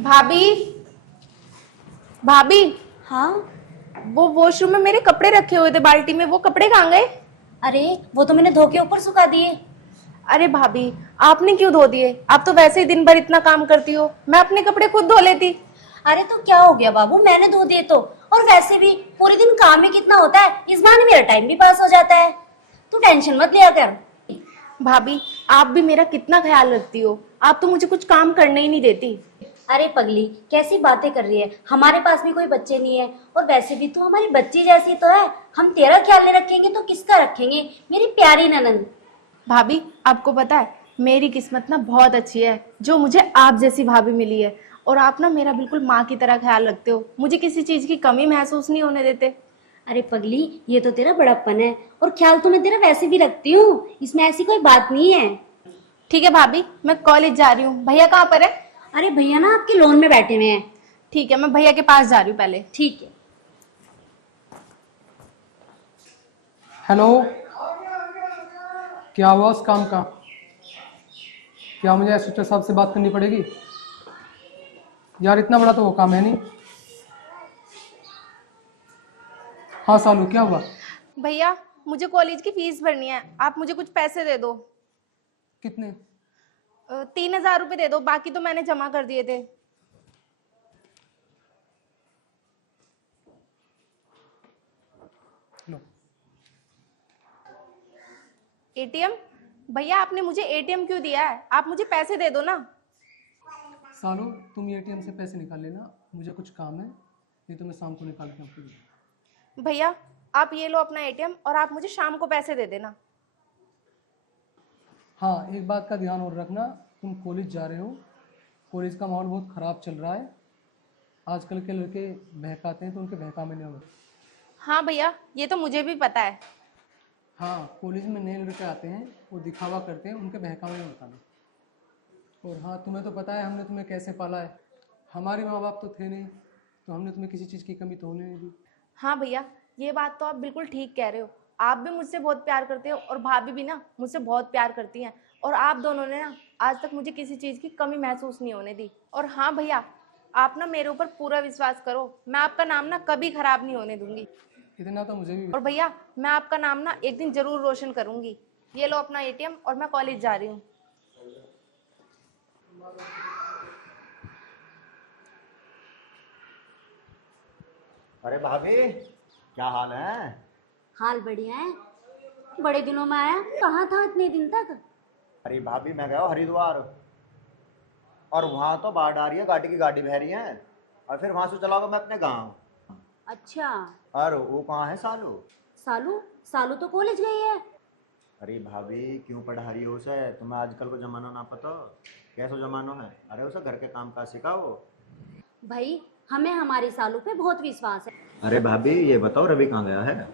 भाभी, भाभी, हाँ। वो वॉशरूम में मेरे कपड़े रखे हुए थे बाल्टी में, वो कपड़े कहाँ गए? अरे वो तो मैंने धो के ऊपर सुखा दिए। अरे भाभी, आपने क्यों धो दिए? आप तो वैसे ही दिन भर इतना काम करती हो, मैं अपने कपड़े खुद धो लेती। अरे तो क्या हो गया बाबू, मैंने धो दिए तो। और वैसे भी पूरे दिन काम ही कितना होता है, इस बहाने मेरा टाइम भी पास हो जाता है। तू टेंशन मत लिया कर। भाभी, आप भी मेरा कितना ख्याल रखती हो, आप तो मुझे कुछ काम करने ही नहीं देती। अरे पगली, कैसी बातें कर रही है, हमारे पास भी कोई बच्चे नहीं है। और वैसे भी तू हमारी बच्ची जैसी तो है। हम तेरा ख्याल नहीं रखेंगे तो किसका रखेंगे, मेरी प्यारी ननंद। भाभी, आपको पता है मेरी किस्मत ना बहुत अच्छी है जो मुझे आप जैसी भाभी मिली है। और आप ना मेरा बिल्कुल माँ की तरह ख्याल रखते हो, मुझे किसी चीज की कमी महसूस नहीं होने देते। अरे पगली, ये तो तेरा बड़प्पन है। और ख्याल तो मैं तेरा वैसे भी रखती हूँ, इसमें ऐसी कोई बात नहीं है। ठीक है भाभी, मैं कॉलेज जा रही हूँ। भैया कहाँ पर है? अरे भैया ना आपके लोन में बैठे हुए हैं। ठीक है, मैं भैया के पास जा रही हूँ पहले। ठीक है। हेलो। क्या हुआ उस काम का? क्या मुझे एसएचओ साहब से बात करनी पड़ेगी? यार इतना बड़ा तो वो काम है नहीं। हाँ सालू, क्या हुआ? भैया, मुझे कॉलेज की फीस भरनी है, आप मुझे कुछ पैसे दे दो। कितने? 3,000 रुपये दे दो, बाकी तो मैंने जमा कर दिए थे। लो। एटीएम? भैया, आपने मुझे एटीएम क्यों दिया है? आप मुझे पैसे दे दो ना। सालू, तुम एटीएम से पैसे निकाल लेना, मुझे कुछ काम है, नहीं तो मैं शाम को निकाल के आपको दूँ। भैया, आप ये लो अपना एटीएम और आप मुझे शाम को पैसे दे देना। हाँ, एक बात का ध्यान और रखना, तुम कॉलेज जा रहे हो, कॉलेज का माहौल बहुत ख़राब चल रहा है। आजकल के लड़के बहकाते हैं तो उनके बहकावे नहीं होगा। हाँ भैया, ये तो मुझे भी पता है। हाँ, कॉलेज में नए लड़के आते हैं, वो दिखावा करते हैं, उनके बहकावे में बताना। और हाँ, तुम्हें तो पता है हमने तुम्हें कैसे पाला है। हमारे माँ बाप तो थे नहीं, तो हमने तुम्हें किसी चीज़ की कमी तो होने नहीं दी। हाँ भैया, ये बात तो आप बिल्कुल ठीक कह रहे हो। आप भी मुझसे बहुत प्यार करते हो और भाभी भी ना मुझसे बहुत प्यार करती हैं। और आप दोनों ने ना आज तक मुझे किसी चीज़ की कमी महसूस नहीं होने दी। और हाँ भैया, आप ना मेरे ऊपर पूरा विश्वास करो, मैं आपका नाम ना कभी खराब नहीं होने दूंगी। इतना तो मुझे भी। और भैया, मैं आपका नाम ना एक दिन जरूर रोशन करूंगी। ये लो अपना एटीएम और मैं कॉलेज जा रही हूँ। अरे भाभी, क्या हाल है? हाल बढ़िया है। बड़े दिनों में आया, कहाँ था इतने दिन तक? अरे भाभी, मैं गया हूँ हरिद्वार, और वहाँ तो बाढ़ आ रही है, गाड़ी की गाड़ी बह रही है। और फिर वहाँ से चला गया मैं अपने गाँव। अच्छा। और वो कहाँ है सालू? सालू? सालू तो कॉलेज गई है। अरे भाभी, क्यों पढ़ा रही हो उसे? तुम्हें आजकल को जमाना ना पता? कैसा जमाना है? अरे उसे घर के काम काज सिखाओ। भाई, हमें हमारी सालू पे बहुत विश्वास है। अरे भाभी, ये बताओ रवि कहाँ गया है?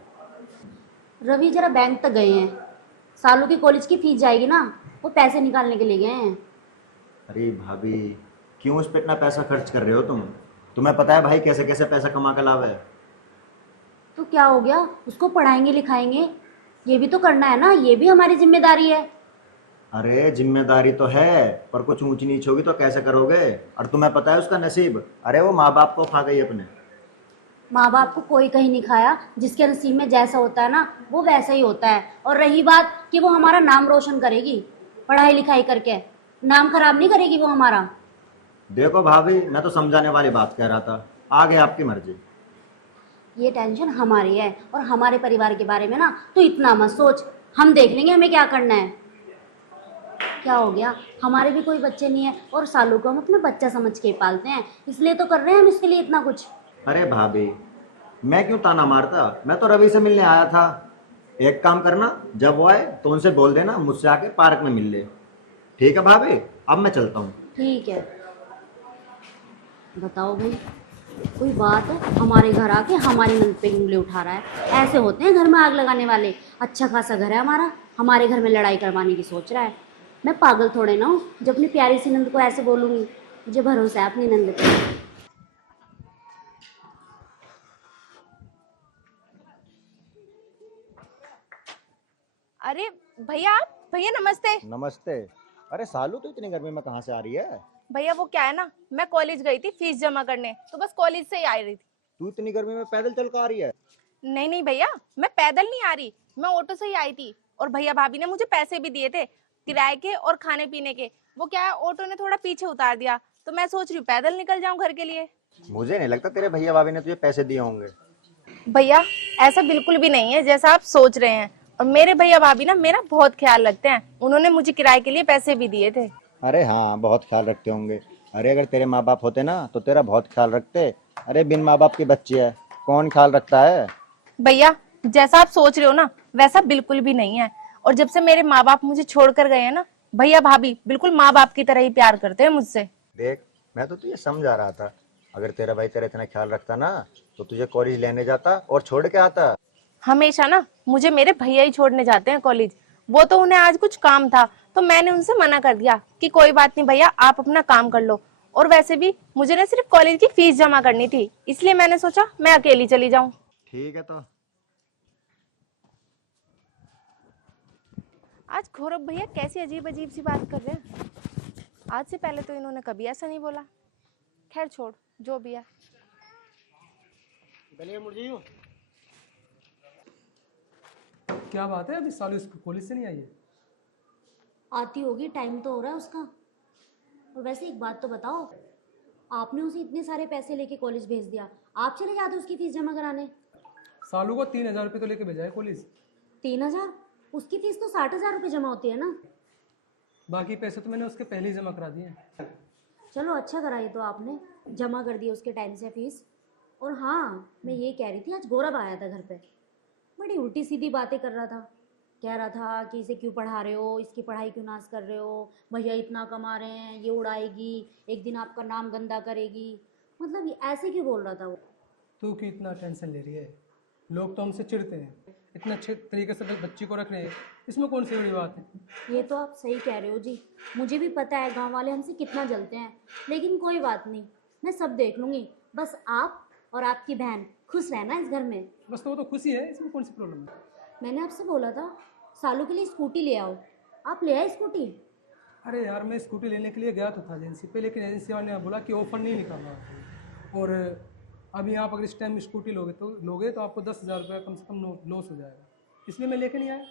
रवि जरा बैंक तक गए हैं। सालू की कॉलेज की फीस जाएगी ना, वो पैसे निकालने के लिए गए हैं। अरे भाभी, क्यों उस पर इतना पैसा खर्च कर रहे हो तुम? तुम्हें पता है भाई कैसे कैसे पैसा कमा के लावे? तो क्या हो गया, उसको पढ़ाएंगे लिखाएंगे, ये भी तो करना है ना, ये भी हमारी जिम्मेदारी है। अरे जिम्मेदारी तो है, पर कुछ ऊंच नीच होगी तो कैसे करोगे? और तुम्हें पता है उसका नसीब, अरे वो माँ बाप को खा गई अपने। माँ बाप को कोई कहीं नहीं खाया, जिसके नसीब में जैसा होता है ना वो वैसा ही होता है। और रही बात कि वो हमारा नाम रोशन करेगी पढ़ाई लिखाई करके, नाम खराब नहीं करेगी वो हमारा। देखो भाभी, मैं तो समझाने वाली बात कह रहा था, आगे आपकी मर्जी। ये टेंशन हमारी है और हमारे परिवार के बारे में ना तो इतना मत सोच, हम देख लेंगे हमें क्या करना है। क्या हो गया, हमारे भी कोई बच्चे नहीं है और सालू को हम अपना बच्चा समझ के पालते हैं, इसलिए तो कर रहे हैं हम इसके लिए इतना कुछ। अरे भाभी, मैं क्यों ताना मारता? मैं तो रवि से मिलने आया था। एक काम करना, जब वो आए तो उनसे बोल देना मुझसे आके पार्क में मिल ले। ठीक है भाभी, अब मैं चलता हूँ। ठीक है। बताओ भाई, कोई बात है, हमारे घर आके हमारी नंद पे उंगली उठा रहा है। ऐसे होते हैं घर में आग लगाने वाले। अच्छा खासा घर है हमारा, हमारे घर में लड़ाई करवाने की सोच रहा है। मैं पागल थोड़े ना हूँ जो अपनी प्यारी सी नंद को ऐसे बोलूँगी। मुझे भरोसा है अपनी नंद पे। अरे भैया, आप भैया नमस्ते। नमस्ते। अरे सालू, तो इतनी गर्मी में कहाँ से आ रही है? भैया वो क्या है ना, मैं कॉलेज गई थी फीस जमा करने, तो बस कॉलेज से ही आ रही थी। तू इतनी गर्मी में पैदल चल कर आ रही है? नहीं नहीं भैया, मैं पैदल नहीं आ रही, मैं ऑटो से ही आई थी। और भैया भाभी ने मुझे पैसे भी दिए थे किराए के और खाने पीने के। वो क्या है, ऑटो ने थोड़ा पीछे उतार दिया, तो मैं सोच रही हूँ पैदल निकल जाऊं घर के लिए। मुझे नहीं लगता तेरे भैया भाभी ने तुझे पैसे दिए होंगे। भैया ऐसा बिल्कुल भी नहीं है जैसा आप सोच रहे हैं। और मेरे भैया भाभी ना मेरा बहुत ख्याल रखते हैं, उन्होंने मुझे किराए के लिए पैसे भी दिए थे। अरे हाँ, बहुत ख्याल रखते होंगे। अरे अगर तेरे माँ बाप होते ना तो तेरा बहुत ख्याल रखते। अरे बिन माँ बाप की बच्ची है, कौन ख्याल रखता है? भैया जैसा आप सोच रहे हो ना वैसा बिल्कुल भी नहीं है। और जब से मेरे माँ बाप मुझे छोड़कर गए हैं ना, भैया भाभी बिल्कुल माँ बाप की तरह ही प्यार करते हैं मुझसे। देख, मैं तो तुझे समझा रहा था, अगर तेरा भाई तेरा इतना ख्याल रखता ना तो तुझे कॉलेज लेने जाता और छोड़ के आता। हमेशा ना मुझे मेरे भैया ही छोड़ने जाते हैं कॉलेज। वो तो उन्हें आज कुछ काम था, तो मैंने उनसे मना कर दिया कि कोई बात नहीं भैया, आप अपना काम कर लो। और वैसे भी मुझे ना सिर्फ कॉलेज की फीस जमा करनी थी, इसलिए मैंने सोचा मैं अकेली चली जाऊं। ठीक है तो। आज गौरव भैया कैसी अजीब अजीब सी बात कर रहे हैं। आज से पहले तो इन्होंने कभी ऐसा नहीं बोला। खैर छोड़, जो भी है। क्या बात है, अभी सालू कॉलेज से नहीं आई है? आती होगी, टाइम तो हो रहा है उसका। और वैसे एक बात तो बताओ, आपने उसे इतने सारे पैसे लेके कॉलेज भेज दिया, आप चले जाते उसकी फीस जमा कराने। सालू को 3,000 रुपये तो लेके भेजा है कॉलेज। 3,000? उसकी फीस तो 60,000 रुपये जमा होती है ना। बाकी पैसे तो मैंने उसके पहले ही जमा करा दिए हैं। चलो अच्छा करा, ये तो आपने जमा कर दी उसके टाइम से फीस। और हाँ, मैं ये कह रही थी, आज गौरव आया था घर पे, बड़ी उल्टी सीधी बातें कर रहा था। कह रहा था कि इसे क्यों पढ़ा रहे हो, इसकी पढ़ाई क्यों नाश कर रहे हो, भैया इतना कमा रहे हैं, ये उड़ाएगी, एक दिन आपका नाम गंदा करेगी। मतलब ये ऐसे क्यों बोल रहा था वो? तू क्यों इतना टेंशन ले रही है? लोग तो हमसे चिढ़ते हैं, इतने अच्छे तरीके से बच्ची को रख रहे हैं, इसमें कौन सी बड़ी बात है? ये तो आप सही कह रहे हो जी, मुझे भी पता है गांव वाले हमसे कितना जलते हैं, लेकिन कोई बात नहीं, मैं सब देख लूँगी। बस आप और आपकी बहन खुश रहना इस घर में। बस तो वो तो खुशी है, इसमें कौन सी प्रॉब्लम है? मैंने आपसे बोला था सालू के लिए स्कूटी ले आओ, आप ले आए स्कूटी? अरे यार, मैं स्कूटी लेने के लिए गया तो था एजेंसी पे, लेकिन एजेंसी वाले ने बोला कि ऑफर नहीं निकालना। और अभी आप अगर इस टाइम स्कूटी लोगे तो आपको 10,000 रुपये कम से कम लॉस हो जाएगा, इसलिए मैं लेके नहीं आया।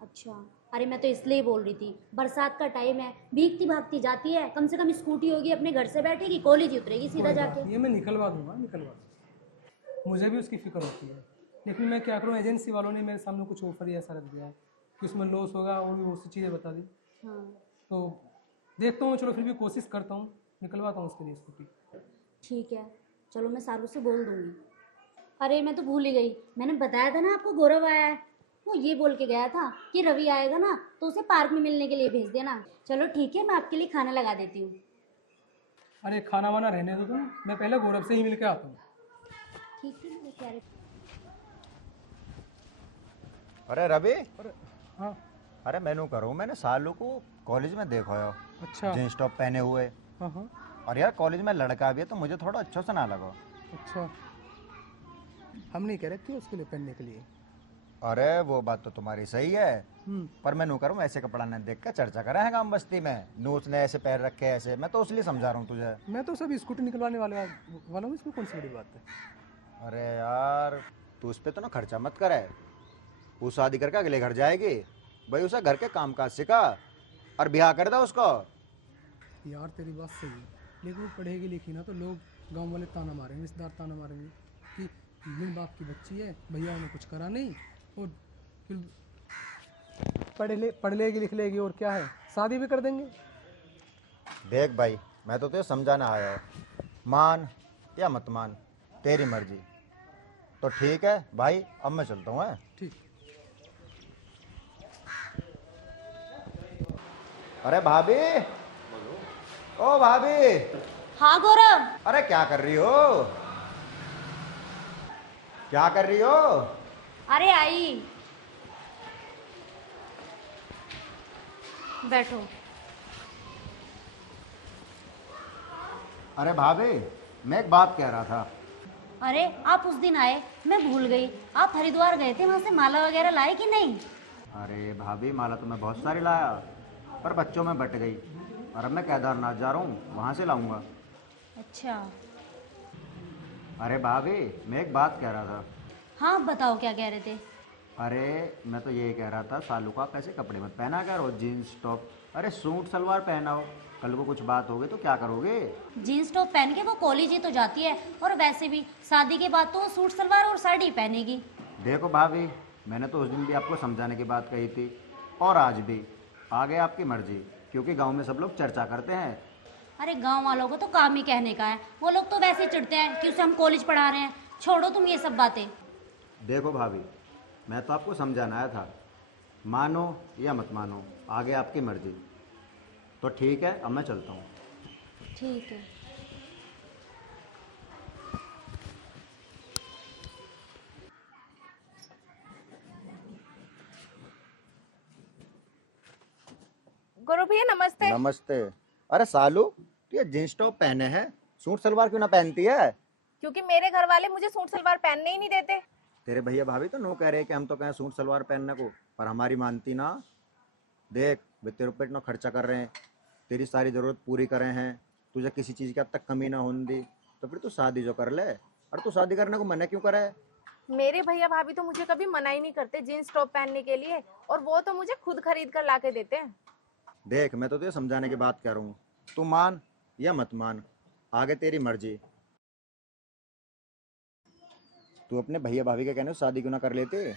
अच्छा, अरे मैं तो इसलिए बोल रही थी, बरसात का टाइम है, भीगती भागती जाती है, कम से कम स्कूटी होगी, अपने घर से बैठेगी, कॉलेज ही उतरेगी सीधा जाके। ये मैं निकलवा दूंगा, मुझे भी उसकी फिक्र होती है, लेकिन मैं क्या करूँ, एजेंसी वालों ने मेरे सामने कुछ ऑफर ही ऐसा रख दिया है कि उसमें लॉस होगा, और भी बहुत सी चीज़ें बता दी। हाँ तो देखता हूँ, चलो फिर भी कोशिश करता हूँ, निकलवाता हूँ उसके लिए स्कूटी। ठीक है, चलो मैं सालू से बोल दूंगी। अरे मैं तो भूल ही गई, मैंने बताया था ना आपको गौरव आया है, वो ये बोल के गया था कि रवि आएगा ना तो उसे पार्क में मिलने के लिए भेज देना। चलो ठीक है, मैं आपके लिए खाना लगा देती हूँ। अरे खाना वाना रहने दो तुम, मैं पहले गौरव से ही मिल के आता हूँ। ठीक है मेरे प्यारे। अरे रवि, हाँ। अरे मैनू करूँ, मैंने सालू को कॉलेज में देखो हो, अच्छा। जींस टॉप पहने हुए। हाँ हाँ। और यार कॉलेज में लड़का भी है तो मुझे थोड़ा अच्छा सा ना लगा। अच्छा, हम नहीं कह रहे थे उसके लिए पहनने के लिए। अरे वो बात तो तुम्हारी सही है, पर मैं नू करूँ ऐसे कपड़ा न देख कर चर्चा कर रहे हैं गाँव बस्ती में, नूस ने ऐसे पैर रखे ऐसे, मैं तो इसलिए समझा रहा हूँ तुझे। मैं तो सब स्कूटी निकलवाने वाला हूँ, इसमें कौन सी बड़ी बात है? अरे यार तू उस पर तो ना खर्चा मत करे, वो शादी करके अगले घर जाएगी, भाई उसे घर के काम काज सिखा और ब्याह कर दो उसको। यार तेरी बात सही है, लेकिन वो पढ़ेगी लिखी ना तो लोग गांव वाले ताना मारेंगे, रिश्तेदार ताना मारेंगे कि बिन बाप की बच्ची है, भैया ने कुछ करा नहीं, और फिर पढ़ लेगी लिख लेगी और क्या है, शादी भी कर देंगे। देख भाई, मैं तो तुझे समझाना आया है, मान या मत मान तेरी मर्जी। तो ठीक है भाई, अब मैं चलता हूँ। ठीक। अरे भाभी, ओ भाभी। हाँ गौरव। अरे क्या कर रही हो, क्या कर रही हो? अरे आई, बैठो। अरे भाभी, मैं एक बात कह रहा था। अरे आप उस दिन आए, मैं भूल गई, आप हरिद्वार गए थे, वहाँ से माला वगैरह लाए कि नहीं? अरे भाभी, माला तो मैं बहुत सारी लाया, पर बच्चों में बट गई, और अब मैं केदारनाथ जा रहा हूँ, वहाँ से लाऊंगा। अच्छा। अरे भाभी, मैं एक बात कह रहा था। हाँ बताओ क्या कह रहे थे। अरे मैं तो यही कह रहा था, सालू का कैसे कपड़े मत पहना करो, जीन्स टॉप। अरे सूट सलवार पहनाओ, कल को कुछ बात होगी तो क्या करोगे? जीन्स टॉप पहन के वो कॉलेज ही तो जाती है, और वैसे भी शादी के बाद तो वो सूट सलवार और साड़ी पहनेगी। देखो भाभी, मैंने तो उस दिन भी आपको समझाने की बात कही थी, और आज भी। आगे आपकी मर्जी, क्योंकि गांव में सब लोग चर्चा करते हैं। अरे गांव वालों को तो काम ही कहने का है, वो लोग तो वैसे ही चिढ़ते हैं कि उसे हम कॉलेज पढ़ा रहे हैं। छोड़ो तुम ये सब बातें। देखो भाभी, मैं तो आपको समझाना आया था, मानो या मत मानो, आगे आपकी मर्जी। तो ठीक है, अब मैं चलता हूँ। ठीक है। गौरव भैया नमस्ते। नमस्ते। अरे सालू, तू ये जींस टॉप पहने हैं, सूट सलवार क्यों ना पहनती है? क्योंकि मेरे घर वाले मुझे सूट सलवार पहनने ही नहीं देते। तेरे भैया भाभी तो नो कह रहे कि हम तो कहें सूट सलवार पहनने को, पर हमारी मानती ना। देख, वे तेरे ऊपर इतना खर्चा कर रहे हैं, तेरी सारी ज़रूरत पूरी कर रहे हैं, तुझे किसी चीज़ की अब तक कमी ना होने दी, तो फिर तू शादी जो कर ले। और तू शादी करने को मना क्यों करे? मेरे भैया भाभी तो मुझे कभी मना ही नहीं करते जीन्स टॉप पहनने के लिए, और वो तो मुझे खुद खरीद कर ला के देते हैं। देख, मैं तो तुझे समझाने की बात कर रहा हूँ, तू मान या मत मान, आगे तेरी मर्जी। तू अपने भैया भाभी के कहने से शादी क्यों ना कर लेते?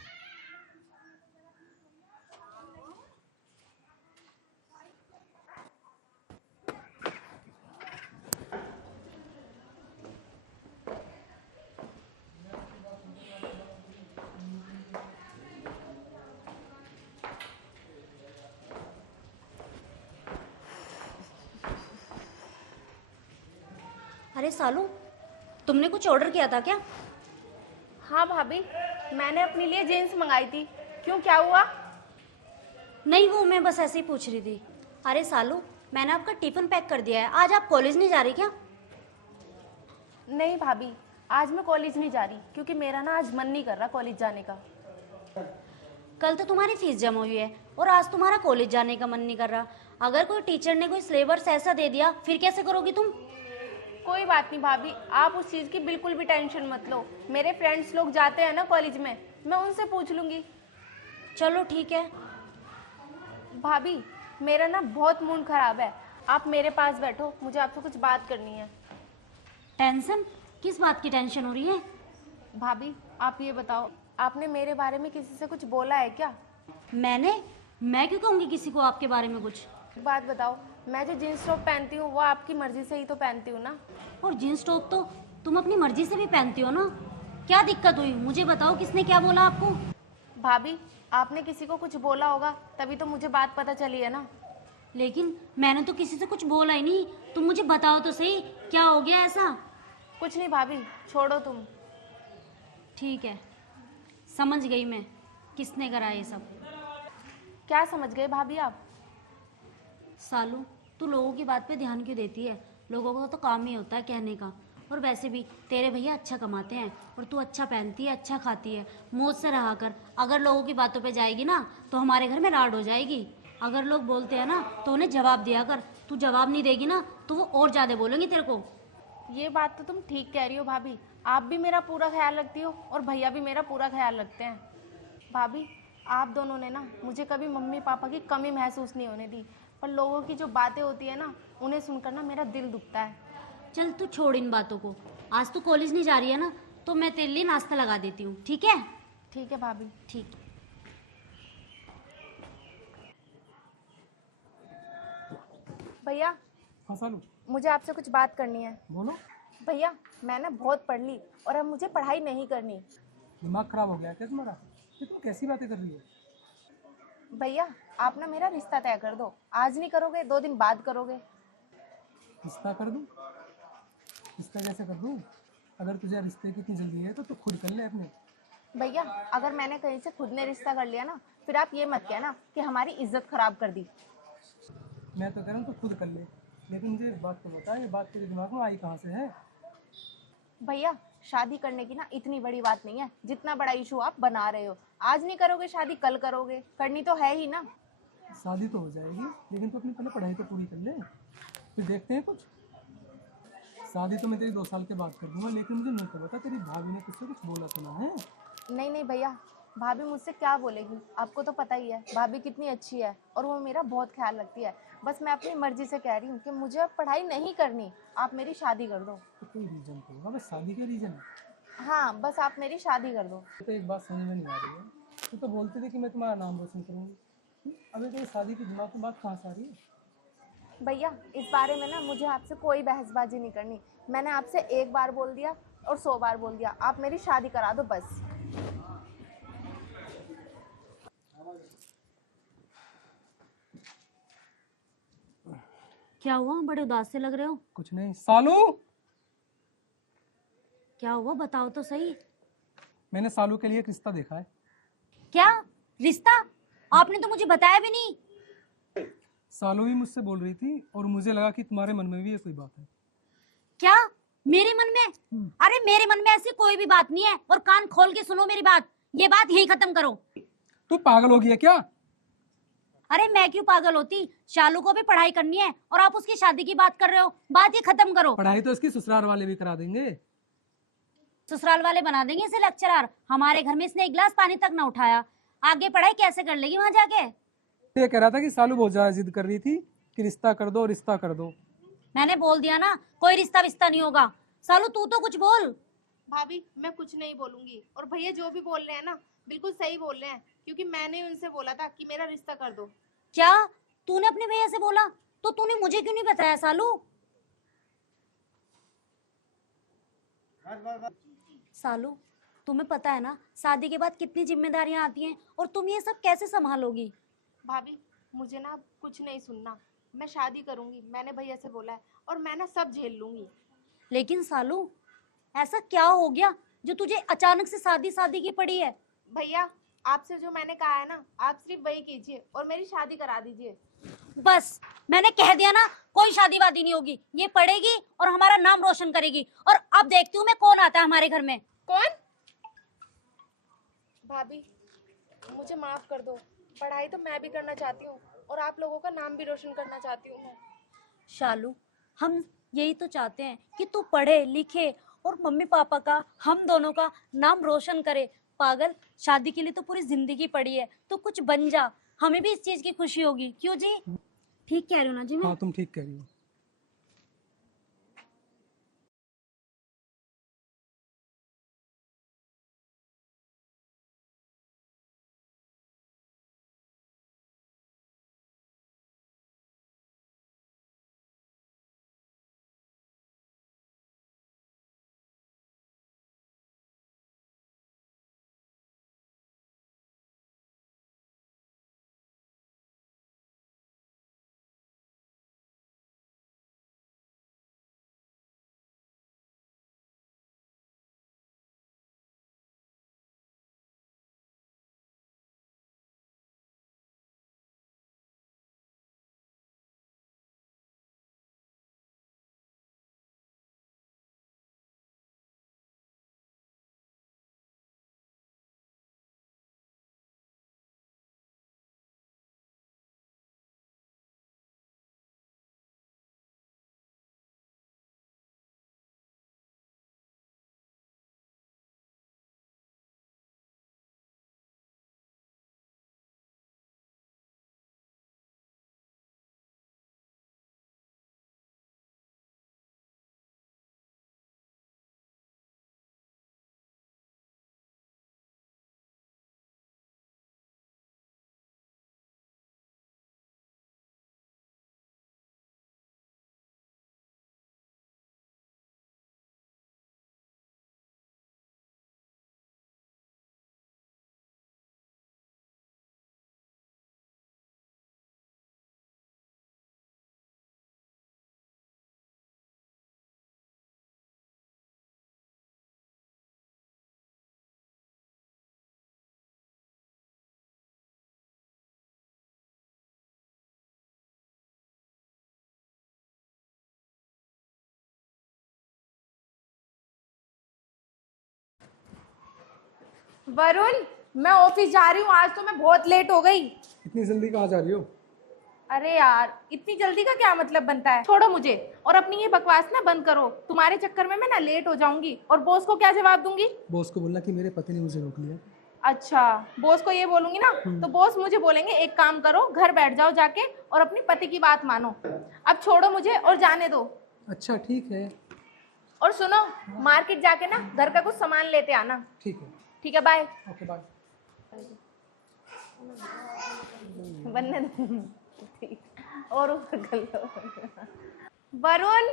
अरे सालू, तुमने कुछ ऑर्डर किया था क्या? हाँ भाभी, मैंने अपने लिए जीन्स मंगाई थी। क्यों, क्या हुआ? नहीं, वो मैं बस ऐसे ही पूछ रही थी। अरे सालू, मैंने आपका टिफिन पैक कर दिया है, आज आप कॉलेज नहीं जा रही क्या? नहीं भाभी, आज मैं कॉलेज नहीं जा रही, क्योंकि मेरा ना आज मन नहीं कर रहा कॉलेज जाने का। कल तो तुम्हारी फीस जमा हुई है और आज तुम्हारा कॉलेज जाने का मन नहीं कर रहा। अगर कोई टीचर ने कोई सिलेबस ऐसा दे दिया फिर कैसे करोगी तुम? कोई बात नहीं भाभी, आप उस चीज़ की बिल्कुल भी टेंशन मत लो। मेरे फ्रेंड्स लोग जाते हैं ना कॉलेज में, मैं उनसे पूछ लूँगी। चलो ठीक है। भाभी, मेरा ना बहुत मूड खराब है, आप मेरे पास बैठो, मुझे आपसे कुछ बात करनी है। टेंशन? किस बात की टेंशन हो रही है? भाभी, आप ये बताओ, आपने मेरे बारे में किसी से कुछ बोला है क्या? मैं क्यों कहूँगी किसी को आपके बारे में कुछ? एक बात बताओ, मैं जो जीन्स टॉप पहनती हूँ वो आपकी मर्जी से ही तो पहनती हूँ ना। और जीन्स टॉप तो तुम अपनी मर्जी से भी पहनती हो ना। क्या दिक्कत हुई, मुझे बताओ, किसने क्या बोला आपको? भाभी, आपने किसी को कुछ बोला होगा, तभी तो मुझे बात पता चली है ना। लेकिन मैंने तो किसी से कुछ बोला ही नहीं। तुम मुझे बताओ तो सही, क्या हो गया ऐसा? कुछ नहीं भाभी, छोड़ो तुम। ठीक है, समझ गई मैं किसने करा ये सब। क्या समझ गए भाभी आप? सालू, तू लोगों की बात पे ध्यान क्यों देती है? लोगों का तो काम ही होता है कहने का। और वैसे भी तेरे भैया अच्छा कमाते हैं और तू अच्छा पहनती है, अच्छा खाती है। मौज से रहा कर। अगर लोगों की बातों पे जाएगी ना तो हमारे घर में राड़ हो जाएगी। अगर लोग बोलते हैं ना तो उन्हें जवाब दिया कर। तू जवाब नहीं देगी ना तो वो और ज़्यादा बोलेंगे तेरे को। ये बात तो तुम ठीक कह रही हो भाभी, आप भी मेरा पूरा ख्याल रखती हो और भैया भी मेरा पूरा ख्याल रखते हैं। भाभी, आप दोनों ने ना मुझे कभी मम्मी पापा की कमी महसूस नहीं होने दी, पर लोगों की जो बातें होती है ना, उन्हें सुनकर ना मेरा दिल दुखता है। चल तू छोड़ इन बातों को। आज तू कॉलेज नहीं जा रही है ना, तो मैं तेरे लिए नाश्ता लगा देती हूँ, ठीक है? ठीक है भाभी। ठीक है। भैया, हाँ सालू, मुझे आपसे कुछ बात करनी है। बोलो। भैया, मैं ना बहुत पढ़ ली और अब मुझे पढ़ाई नहीं करनी। दिमाग खराब हो गया क्या तुम्हारा? ये तुम कैसी बातें कर रही हो? भैया, आप ना मेरा रिश्ता तय कर दो। आज नहीं करोगे, 2 दिन बाद करोगे। रिश्ता कर दूँ? रिश्ता कैसे कर दूँ? अगर तुझे रिश्ते की इतनी जल्दी है तो तू खुद कर ले अपने। भैया, अगर मैंने कहीं से खुद ने रिश्ता कर लिया ना, फिर आप ये मत कहना कि हमारी इज्जत खराब कर दी। मैं तो कह रहा हूँ तो खुद कर ले, लेकिन मुझे एक बात तो बता, ये बात तेरे दिमाग में आई कहाँ से है? भैया, शादी करने की ना इतनी बड़ी बात नहीं है जितना बड़ा इशू आप बना रहे हो। आज नहीं करोगे शादी, कल करोगे, करनी तो है ही ना। शादी तो हो जाएगी, लेकिन तू अपनी पहले पढ़ाई तो पूरी कर ले। फिर देखते हैं कुछ। शादी तो मैं तेरी 2 साल के बाद कर दूंगा, लेकिन मुझे नहीं तो बता तेरी भाभी ने तुझसे कुछ बोला तो ना है? नहीं नहीं भैया, भाभी मुझसे क्या बोलेगी, आपको तो पता ही है भाभी कितनी अच्छी है और वो मेरा बहुत ख्याल रखती है। बस मैं अपनी मर्जी से कह रही हूँ कि मुझे अब पढ़ाई नहीं करनी, आप मेरी शादी कर दो। तो कोई रीजन तो होगा, बस शादी का रीजन है? हाँ बस आप मेरी शादी कर दो। तो एक बात समझ में नहीं आ रही है, तू तो बोलती थी कि मैं तुम्हारा नाम रोशन करूंगी। अबे तेरी शादी की दिमाग में बात कहाँ से आ रही है? भैया इस बारे में ना मुझे आपसे कोई बहसबाजी नहीं करनी। मैंने आपसे एक बार बोल दिया और 100 बार बोल दिया, आप मेरी शादी करा दो बस। क्या हुआ, बड़े उदास से लग रहे हो? कुछ नहीं। सालू, क्या हुआ बताओ तो सही। मैंने सालू के लिए एक रिश्ता देखा है। क्या रिश्ता? आपने तो मुझे बताया भी नहीं। सालू भी मुझसे बोल रही थी और मुझे लगा कि तुम्हारे मन में भी ये कोई बात है। क्या मेरे मन में? अरे मेरे मन में ऐसी कोई भी बात नहीं है, और कान खोल के सुनो मेरी बात, ये बात यही खत्म करो। तू पागल हो गई है क्या? अरे मैं क्यों पागल होती, शालू को भी पढ़ाई करनी है और आप उसकी शादी की बात कर रहे हो। बात ये खत्म करो। पढ़ाई तो इसकी ससुराल वाले भी करा देंगे। ससुराल वाले बना देंगे इसे लेक्चरर। हमारे घर में इसने एक गिलास पानी तक ना उठाया, आगे पढ़ाई कैसे कर लेगी वहां जाके? ये कह रहा था कि सालू बहुत ज्यादा जिद कर रही थी कि रिश्ता कर दो, रिश्ता कर दो। मैंने बोल दिया ना, कोई रिश्ता विश्ता नहीं होगा। सालू तू तो कुछ बोल। भाभी मैं कुछ नहीं बोलूंगी, और भैया जो भी बोल रहे हैं ना बिल्कुल सही बोल रहे हैं, क्योंकि मैंने उनसे बोला था कि मेरा रिश्ता कर दो। क्या तूने अपने भैया से बोला? तो तूने मुझे क्यों नहीं बताया सालू? सालू तुम्हें पता है ना शादी के बाद कितनी जिम्मेदारियां आती हैं, और तुम ये सब कैसे संभालोगी? भाभी मुझे ना अब कुछ नहीं सुनना, मैं शादी करूंगी, मैंने भैया से बोला है, और मैं ना सब झेल लूंगी। लेकिन सालू ऐसा क्या हो गया जो तुझे अचानक से शादी शादी की पड़ी है? भैया आपसे जो मैंने कहा है ना, आप सिर्फ वही कीजिए और मेरी शादी करा दीजिए। बस मैंने कह दिया ना, कोई शादी वादी नहीं होगी। ये पढ़ेगी और हमारा नाम रोशन करेगी, और अब देखती हूँ मैं कौन आता है हमारे घर में। कौन? भाभी मुझे माफ कर दो, पढ़ाई तो मैं भी करना चाहती हूँ और आप लोगों का नाम भी रोशन करना चाहती हूँ मैं। शालू हम यही तो चाहते हैं कि तू पढ़े लिखे और मम्मी पापा का, हम दोनों का नाम रोशन करे। पागल, शादी के लिए तो पूरी जिंदगी पड़ी है, तो कुछ बन जा, हमें भी इस चीज की खुशी होगी। क्यों जी? ठीक कह रही हूँ ना जी मैं? हाँ तुम ठीक कह रही हो। वरुण मैं ऑफिस जा रही हूँ, आज तो मैं बहुत लेट हो गई। इतनी जल्दी कहाँ जा रही हो? अरे यार, इतनी जल्दी का क्या मतलब बनता है? छोड़ो मुझे और अपनी ये बकवास ना बंद करो। तुम्हारे चक्कर में मैं ना लेट हो जाऊंगी और बॉस को क्या जवाब दूंगी? बॉस को बोलना कि मेरे पति ने मुझे रोक लिया। अच्छा, बॉस को ये बोलूंगी ना तो बॉस मुझे बोलेंगे एक काम करो, घर बैठ जाओ जाके और अपनी पति की बात मानो। अब छोड़ो मुझे और जाने दो। अच्छा ठीक है। और सुनो, मार्केट जाके ना घर का कुछ सामान लेते आना। ठीक है। ठीक है, बाय। Okay bye. बनने दो। ठीक। और ऊपर कर लो। वरुण,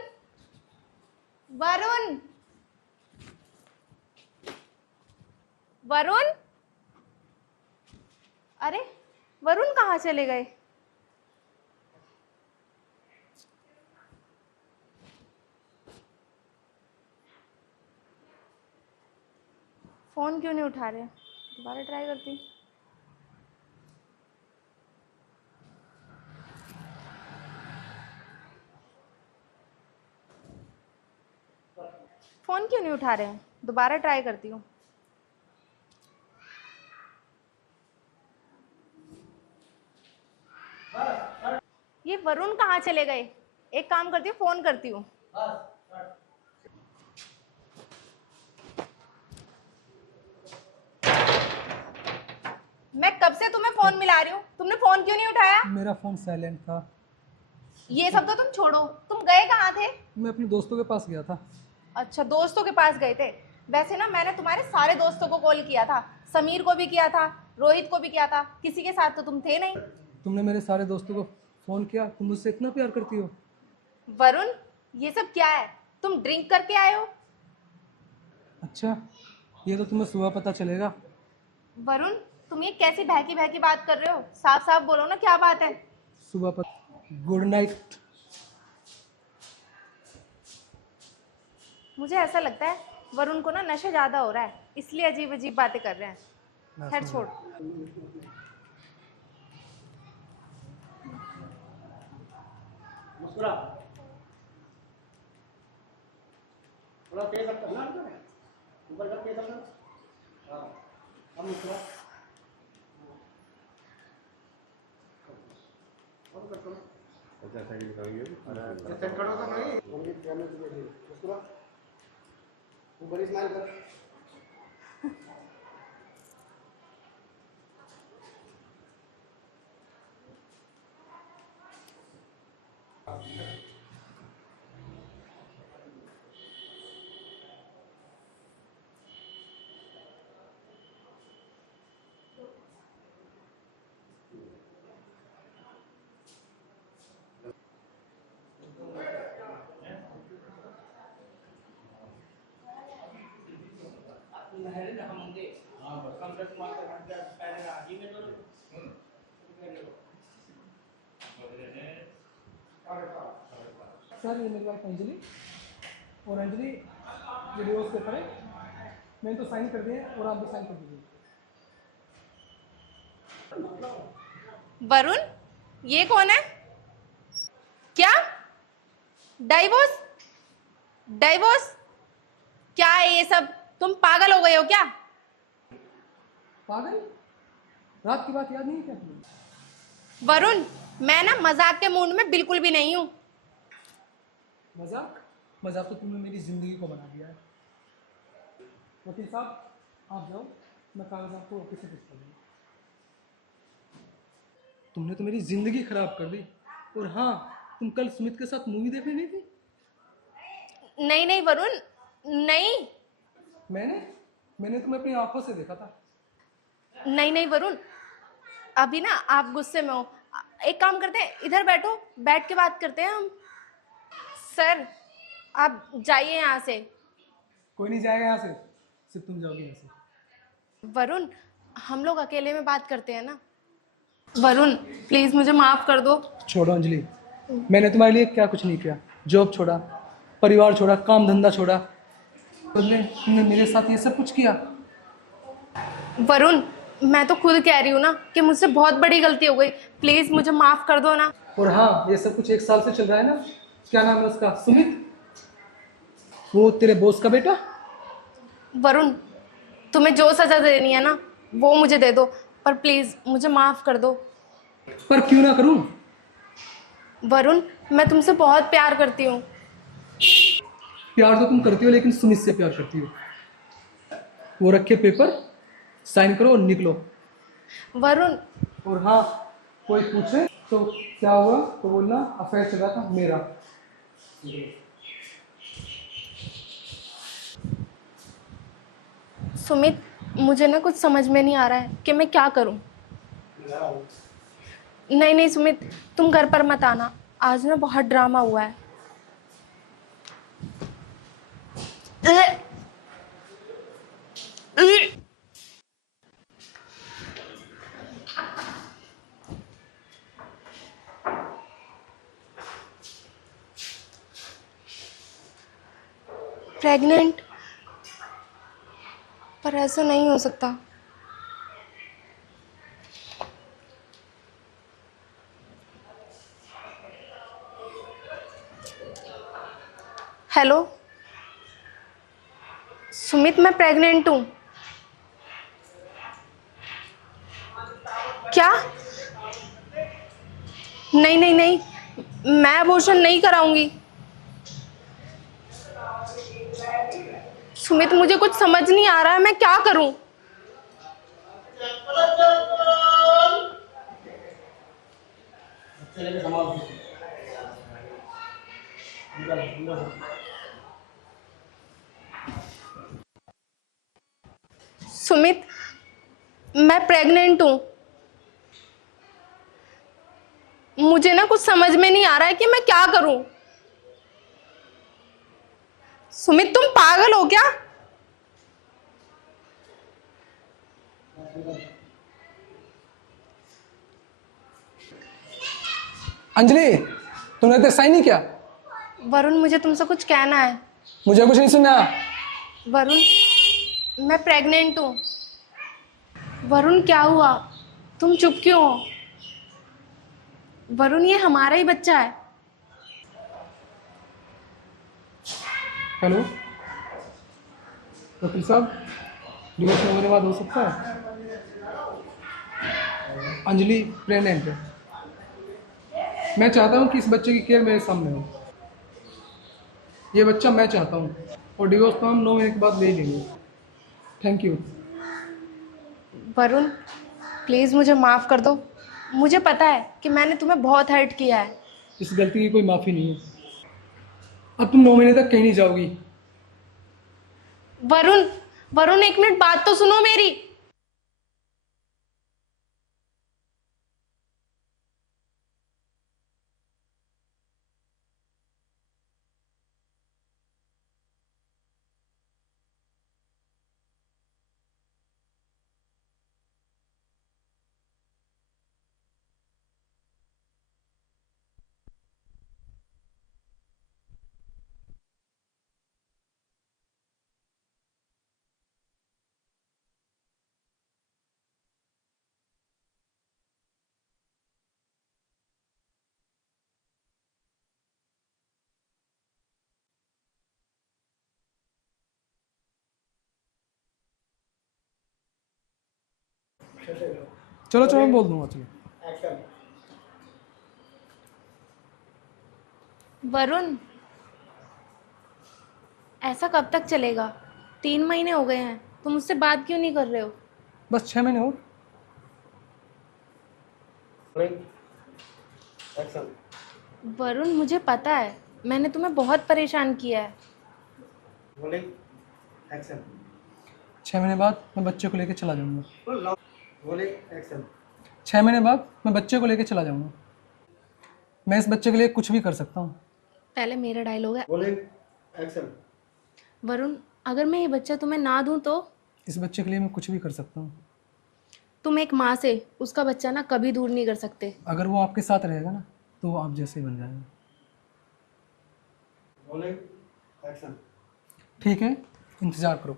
वरुण, वरुण, अरे वरुण कहाँ चले गए? फोन क्यों नहीं उठा रहे? दोबारा ट्राई करती हूँ। फोन क्यों नहीं उठा रहे हैं? दोबारा ट्राई करती हूँ। ये वरुण कहाँ चले गए? एक काम करती हूँ, फोन करती हूँ। मैं कब से तुम्हें फोन मिला रही हूँ, तुमने फोन क्यों नहीं उठाया? मेरा फ़ोन साइलेंट था। ये सब तो तुम छोड़ो, तुम गए कहाँ थे? मैं अपने दोस्तों के पास गया था। अच्छा, दोस्तों के पास गए थे। वैसे ना मैंने तुम्हारे सारे दोस्तों को कॉल किया था, समीर को भी किया था, रोहित को भी किया था, किसी के साथ तो तुम थे नहीं। तुमने मेरे सारे दोस्तों को फ़ोन किया? तुम मुझसे इतना प्यार करती हो? वरुण, ये सब क्या है? तुम ड्रिंक करके आए हो? अच्छा, ये तो तुम्हें सुबह पता चलेगा। वरुण, तुम ये कैसी बहकी बहकी बात कर रहे हो? साफ साफ बोलो ना, क्या बात है? सुबह पता। Good night. मुझे ऐसा लगता है वरुण को ना नशा ज्यादा हो रहा है, इसलिए अजीब अजीब बातें कर रहे हैं। खैर छोड़। मुस्कुरा थोड़ा तेज करना ऊपर कर तेज करना। हाँ अब मुस्कुरा सेट करो तो नहीं मुस्कुरा वो बड़ी स्माइल कर। सर ये मेरी वाइफ अंजलि, और अंजलि ये डिवोर्स पेपर है, मैंने तो साइन कर दिए और आप भी साइन कर दीजिए। वरुण, ये कौन है? क्या डाइवोर्स? डाइवोर्स क्या है ये सब? तुम पागल हो गए हो क्या? पागल? रात की बात याद नहीं है क्या तुम्हें? वरुण, मैं ना मजाक के मूड में बिल्कुल भी नहीं हूँ। मजाक? मजाक तो तुमने मेरी ज़िंदगी को बना दिया है। वकील साहब आप जाओ, मैं कागज आपको ऑफिस से पेश कर दूँगा। तुमने तो मेरी ज़िंदगी खराब कर दी। और हाँ, तुम कल सुमित के साथ मूवी देखने गई थी? नहीं नहीं वरुण, नहीं। मैंने तुम्हें अपनी आंखों से देखा था। नहीं नहीं वरुण, अभी ना आप गुस्से में हो। एक काम करते हैं, इधर बैठो, बैठ के बात करते हैं हम। सर आप जाइए यहाँ से। कोई नहीं जाएगा यहाँ से, सिर्फ तुम जाओगे यहाँ से। वरुण, हम लोग अकेले में बात करते हैं ना। वरुण प्लीज मुझे माफ कर दो। छोड़ो अंजलि, मैंने तुम्हारे लिए क्या कुछ नहीं किया। जॉब छोड़ा, परिवार छोड़ा, काम धंधा छोड़ा, तुमने मेरे साथ ये सब कुछ किया। वरुण, मैं तो खुद कह रही हूँ ना कि मुझसे बहुत बड़ी गलती हो गई, प्लीज मुझे माफ कर दो ना। और हाँ, ये सब कुछ 1 साल से चल रहा है ना। क्या नाम है उसका? सुमित, वो तेरे बॉस का बेटा। वरुण, तुम्हें जो सजा देनी है ना वो मुझे दे दो, पर प्लीज मुझे माफ कर दो। पर क्यों ना करूं? वरुण, मैं तुमसे बहुत प्यार करती हूँ। प्यार तो तुम करती हो, लेकिन सुमित से प्यार करती हो। वो रखे पेपर, साइन करो और निकलो। वरुण, और हाँ, कोई पूछे तो क्या हुआ तो बोलना अफेयर चल रहा था मेरा। सुमित, मुझे ना कुछ समझ में नहीं आ रहा है कि मैं क्या करूँ। नहीं नहीं सुमित, तुम घर पर मत आना। आज ना बहुत ड्रामा हुआ है। प्रेग्नेंट? पर ऐसा नहीं हो सकता। हेलो सुमित, मैं प्रेग्नेंट हूँ। क्या? नहीं नहीं नहीं, मैं अबॉर्शन नहीं कराऊंगी। सुमित, मुझे कुछ समझ नहीं आ रहा है, मैं क्या करूं। चलेगा संभाल। सुमित, मैं प्रेग्नेंट हूँ। मुझे ना कुछ समझ में नहीं आ रहा है कि मैं क्या करूं। सुमित, तुम पागल हो क्या? अंजलि, तुमने तो साइन नहीं किया। वरुण, मुझे तुमसे कुछ कहना है। मुझे कुछ नहीं सुना। वरुण, मैं प्रेग्नेंट हूँ। वरुण, क्या हुआ? तुम चुप क्यों हो? वरुण, ये हमारा ही बच्चा है। हेलो वकील साहब, डिवोर्स होने के बाद हो सकता है? अंजलि प्रेग्नेंट है। मैं चाहता हूँ कि इस बच्चे की केयर मेरे सामने हो। ये बच्चा मैं चाहता हूँ, और डिवोर्स तो हम 9 महीने के बाद ले लेंगे। Thank you. वरुण, प्लीज़ मुझे माफ़ कर दो। मुझे पता है कि मैंने तुम्हें बहुत हर्ट किया है। इस गलती की कोई माफ़ी नहीं है। अब तुम 9 महीने तक कहीं नहीं जाओगी। वरुण, वरुण, एक मिनट बात तो सुनो मेरी। चलो चलो, मैं बोल दूंगा। चलो। एक्शन। वरुण, ऐसा कब तक चलेगा? 3 महीने हो गए हैं, तुम मुझसे बात क्यों नहीं कर रहे हो? बस 6 महीने और। एक्शन। वरुण, मुझे पता है मैंने तुम्हें बहुत परेशान किया है। Rolling action. 6 महीने बाद मैं बच्चे को लेकर चला जाऊंगा। Rolling action. 6 महीने बाद मैं बच्चे को लेकर चला जाऊंगा। मैं इस बच्चे के लिए कुछ भी कर सकता हूँ। पहले मेरा डायलॉग है। Rolling action. वरुण, अगर मैं ये बच्चा तुम्हें ना दूं तो? इस बच्चे के लिए मैं कुछ भी कर सकता हूँ। तुम एक माँ से उसका बच्चा ना कभी दूर नहीं कर सकते। अगर वो आपके साथ रहेगा ना, तो वो आप जैसे ही बन जाएगा। Rolling action. ठीक है, इंतज़ार करो।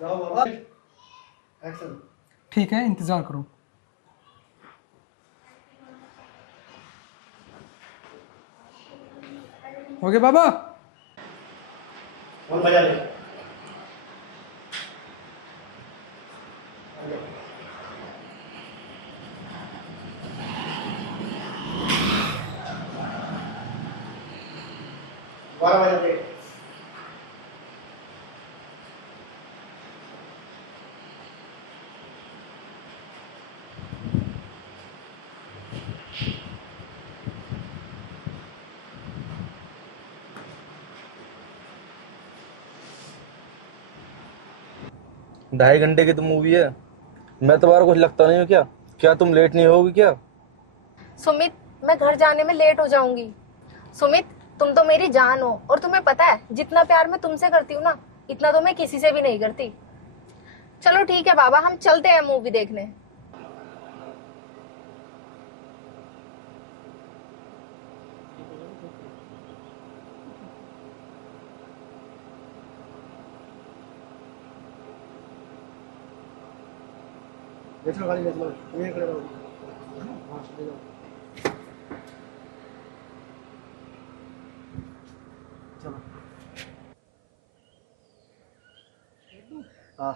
जाओ बाबा। एक्शन। ठीक है, इंतज़ार करो। हो गया बाबा? और बजा ले। 12 बजे थे। ढाई घंटे की तो मूवी है। मैं तुम्हारा कुछ लगता नहीं हूँ क्या? क्या तुम लेट नहीं होगी क्या? सुमित, मैं घर जाने में लेट हो जाऊंगी। सुमित, तुम तो मेरी जान हो और तुम्हें पता है जितना प्यार मैं तुमसे करती हूँ ना, इतना तो मैं किसी से भी नहीं करती। चलो ठीक है बाबा, हम चलते हैं मूवी देखने। देख लो गाड़ी, देख लो, ये खड़े रहो। हाँ, ले जाओ। चलो। हाँ,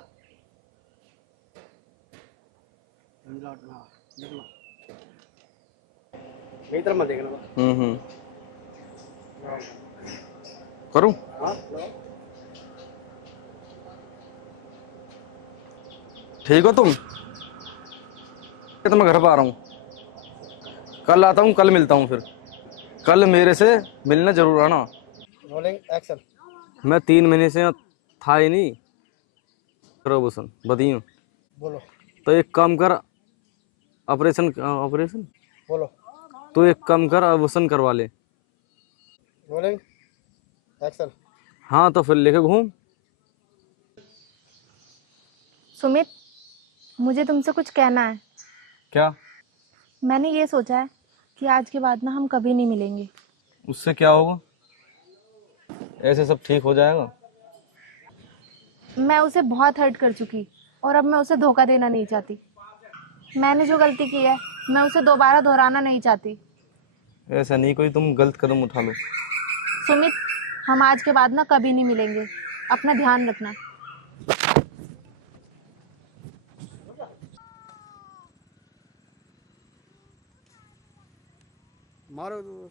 हाँ, देख लो। मेरी तरफ मत देखना। करूँ? हाँ, लो। ठीक हो तुम? तो मैं घर पर आ रहा हूँ। कल आता हूँ, कल मिलता हूँ फिर। कल मेरे से मिलना जरूर आना। Rolling action. मैं 3 महीने से यहाँ था ही नहीं। प्रभूषण बताइए। बोलो, तो एक काम कर, ऑपरेशन ऑपरेशन बोलो। तो एक काम कर, आभूषण करवा ले। Rolling action. हाँ तो फिर लेके घूम। सुमित, मुझे तुमसे कुछ कहना है। क्या? मैंने ये सोचा है कि आज के बाद ना हम कभी नहीं मिलेंगे। उससे क्या होगा? ऐसे सब ठीक हो जाएगा। मैं उसे बहुत हर्ट कर चुकी और अब मैं उसे धोखा देना नहीं चाहती। मैंने जो गलती की है, मैं उसे दोबारा दोहराना नहीं चाहती। ऐसा नहीं कोई तुम गलत कदम उठा लो। सुमित, हम आज के बाद ना कभी नहीं मिलेंगे। अपना ध्यान रखना। मारो।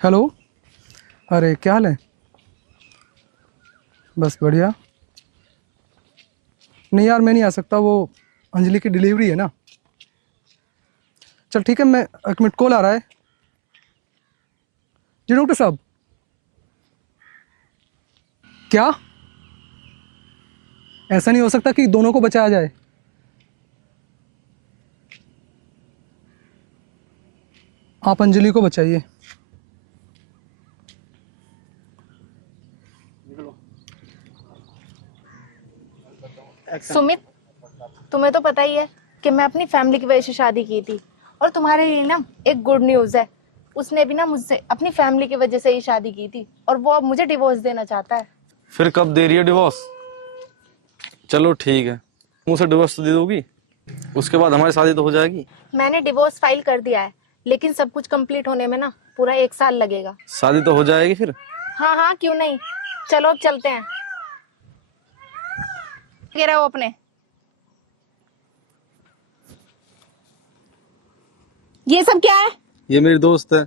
हेलो। अरे क्या हाल है? बस बढ़िया। नहीं यार, मैं नहीं आ सकता, वो अंजलि की डिलीवरी है ना। चल ठीक है, मैं 1 मिनट, कॉल आ रहा है। जी डॉक्टर साहब। क्या? ऐसा नहीं हो सकता कि दोनों को बचाया जाए। आप अंजलि को बचाइए। सुमित, तुम्हें तो पता ही है कि मैं अपनी फैमिली की वजह से शादी की थी, और तुम्हारे लिए ना एक गुड न्यूज़ है। उसने भी ना मुझसे अपनी फैमिली की वजह से ही शादी की थी और वो अब मुझे डिवोर्स देना चाहता है। फिर कब दे रही है डिवोर्स? चलो ठीक है, तुम उसे डिवोर्स तो दे दोगी, उसके बाद हमारी शादी तो हो जाएगी। मैंने डिवोर्स फाइल कर दिया है, लेकिन सब कुछ कंप्लीट होने में ना पूरा 1 साल लगेगा। शादी तो हो जाएगी फिर। हाँ हाँ, क्यों नहीं। चलो अब चलते हैं। कह रहे हो अपने, ये सब क्या है? ये मेरी दोस्त है।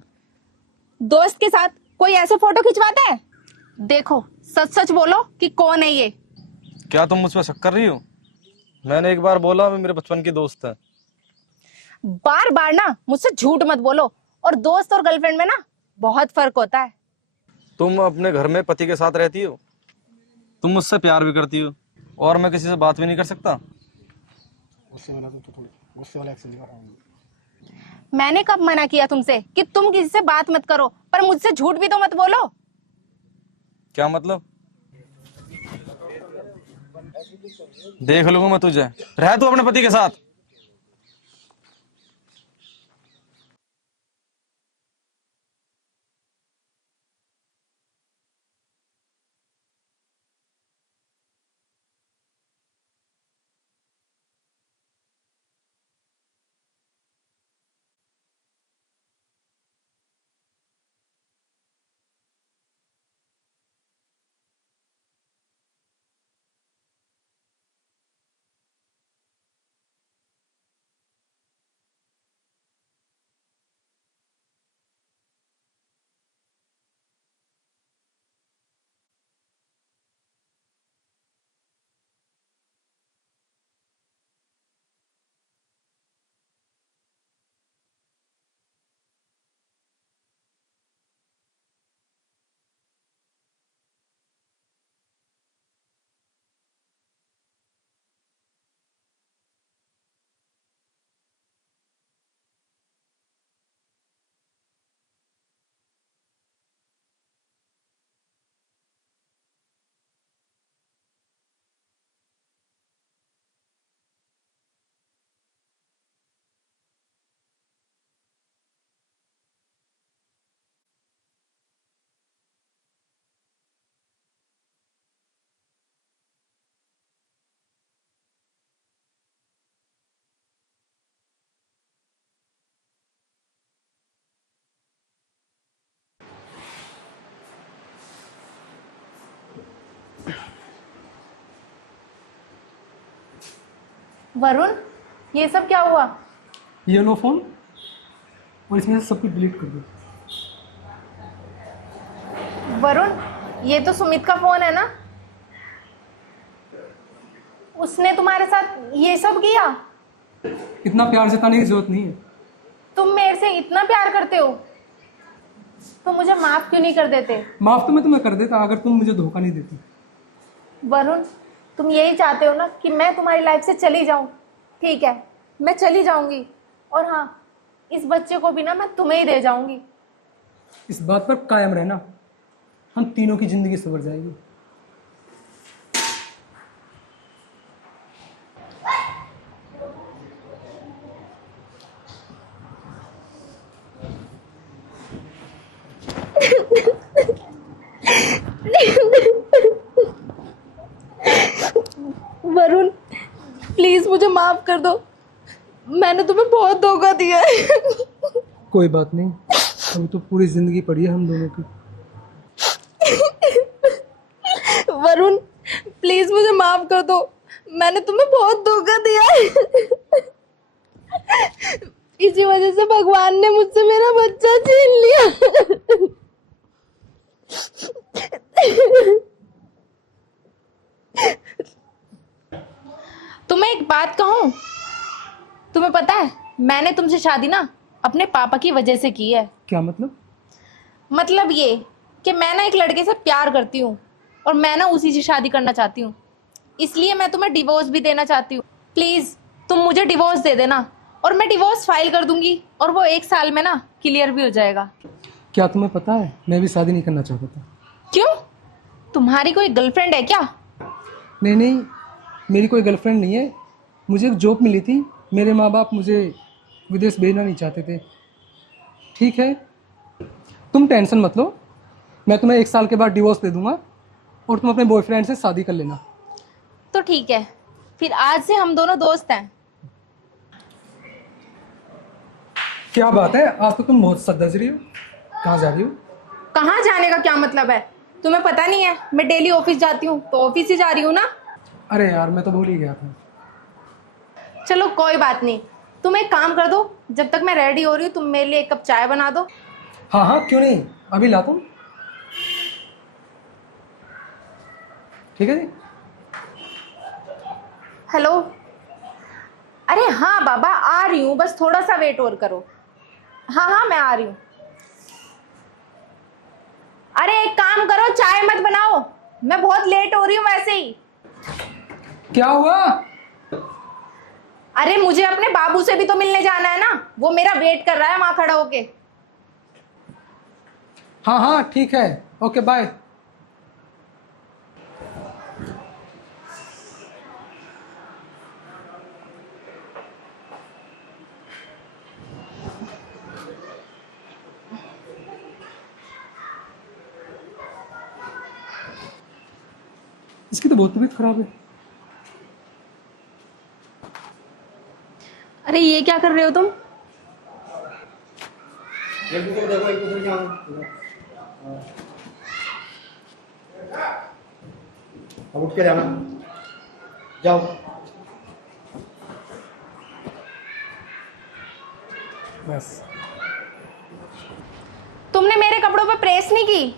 दोस्त के साथ कोई ऐसे फोटो खिंचवाता है? देखो, सच सच बोलो कि कौन है ये। क्या तुम मुझ पर शक कर रही हो? मैंने एक बार बोला मैं मेरे बचपन की दोस्त है। बार बार ना मुझसे झूठ मत बोलो, और दोस्त और गर्लफ्रेंड में ना बहुत फर्क होता है। तुम अपने घर में पति के साथ रहती हो, तुम मुझसे प्यार भी करती हो, और मैं किसी से बात भी नहीं कर सकता? गुस्से वाला तो थोड़ी गुस्से वाला एक्शन दिखा रहा हूँ। मैंने कब मना किया तुमसे कि तुम किसी से बात मत करो, पर मुझसे झूठ भी तो मत बोलो। क्या मतलब? देख लूंगा मैं तुझे, रह तू अपने पति के साथ। वरुण, ये सब क्या हुआ? ये लो फोन और इसमें से सब कुछ डिलीट कर दो। वरुण, ये तो सुमित का फोन है ना? उसने तुम्हारे साथ ये सब किया? इतना प्यार जताने की जरूरत नहीं है। तुम मेरे से इतना प्यार करते हो तो मुझे माफ क्यों नहीं कर देते? माफ तो मैं तुम्हें कर देता अगर तुम मुझे धोखा नहीं देती। वरुण, तुम यही चाहते हो ना कि मैं तुम्हारी लाइफ से चली जाऊं? ठीक है, मैं चली जाऊंगी, और हाँ, इस बच्चे को भी ना मैं तुम्हें ही दे जाऊंगी। इस बात पर कायम रहना, हम तीनों की जिंदगी संवर जाएगी। वरुण, प्लीज मुझे माफ कर दो, मैंने तुम्हें बहुत धोखा दिया है। कोई बात नहीं, अभी तो पूरी जिंदगी पड़ी है हम दोनों की। वरुण, प्लीज मुझे माफ कर दो, मैंने तुम्हें बहुत धोखा दिया है। इसी वजह से भगवान ने मुझसे मेरा बच्चा छीन लिया। तुम्हें एक बात कहूं, तुम्हें पता है मैंने तुमसे शादी ना अपने पापा की वजह से की है। क्या मतलब? मतलब ये कि मैं ना एक लड़के से प्यार करती हूँ और मैं ना उसी से शादी करना चाहती हूँ, इसलिए मैं तुम्हें डिवोर्स भी देना चाहती हूँ। प्लीज तुम मुझे डिवोर्स दे देना और मैं डिवोर्स फाइल कर दूंगी और वो 1 साल में ना क्लियर भी हो जाएगा। क्या तुम्हें पता है मैं भी शादी नहीं करना चाहता था। क्यों? तुम्हारी कोई गर्लफ्रेंड है क्या? नहीं नहीं, मेरी कोई गर्लफ्रेंड नहीं है। मुझे एक जॉब मिली थी, मेरे माँ बाप मुझे विदेश भेजना नहीं चाहते थे। ठीक है, तुम टेंशन मत लो, मैं तुम्हें 1 साल के बाद डिवोर्स दे दूंगा और तुम अपने बॉयफ्रेंड से शादी कर लेना। तो ठीक है, फिर आज से हम दोनों दोस्त हैं। क्या बात है, आज तो तुम बहुत सज रही हो। कहाँ जा रही हो? कहाँ जाने का क्या मतलब है? तुम्हें पता नहीं है मैं डेली ऑफिस जाती हूँ, तो ऑफिस ही जा रही हूँ ना। अरे यार, मैं तो भूल ही गया था। चलो कोई बात नहीं, तुम एक काम कर दो, जब तक मैं रेडी हो रही हूँ तुम मेरे लिए 1 कप चाय बना दो। हाँ हाँ, क्यों नहीं, अभी लाता हूँ। ठीक है जी। हेलो, अरे हाँ बाबा, आ रही हूँ, बस थोड़ा सा वेट और करो। हाँ हाँ, मैं आ रही हूँ। अरे एक काम करो, चाय मत बनाओ, मैं बहुत लेट हो रही हूँ वैसे ही। क्या हुआ? अरे मुझे अपने बाबू से भी तो मिलने जाना है ना, वो मेरा वेट कर रहा है वहां खड़ा होके। हाँ हाँ ठीक है, ओके बाय। इसकी तो बहुत तबीयत खराब है। अरे ये क्या कर रहे हो तुम? एक दूसरे को देखो, एक दूसरे के यहाँ। अब उठ के जाना, जाओ। बस। तुमने मेरे कपड़ों पे प्रेस नहीं की?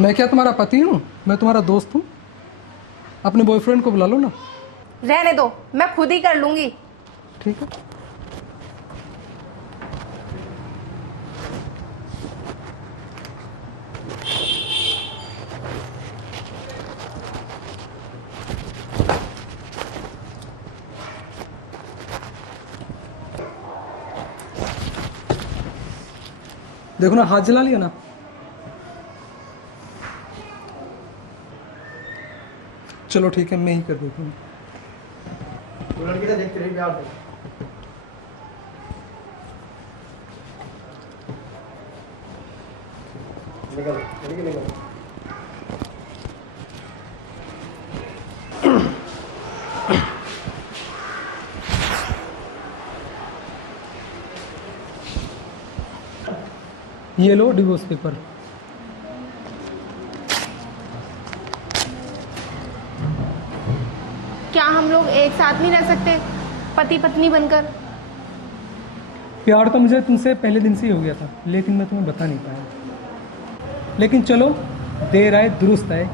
मैं क्या तुम्हारा पति हूँ? मैं तुम्हारा दोस्त हूँ। अपने बॉयफ्रेंड को बुला लो ना। रहने दो, मैं खुद ही कर लूंगी। ठीक है। देखो ना, हाथ जला लिया ना। चलो ठीक है, मैं ही कर देता हूँ। वो लड़की तो देखते रही प्यार से। निकल, लड़की निकल। ये लो डिवोर्स पेपर। क्या हम लोग एक साथ नहीं रह सकते? पति पत्नी बनकर। प्यार तो मुझे तुमसे पहले दिन से ही हो गया था, लेकिन मैं तुम्हें बता नहीं पाया। लेकिन चलो, देर आए दुरुस्त आए।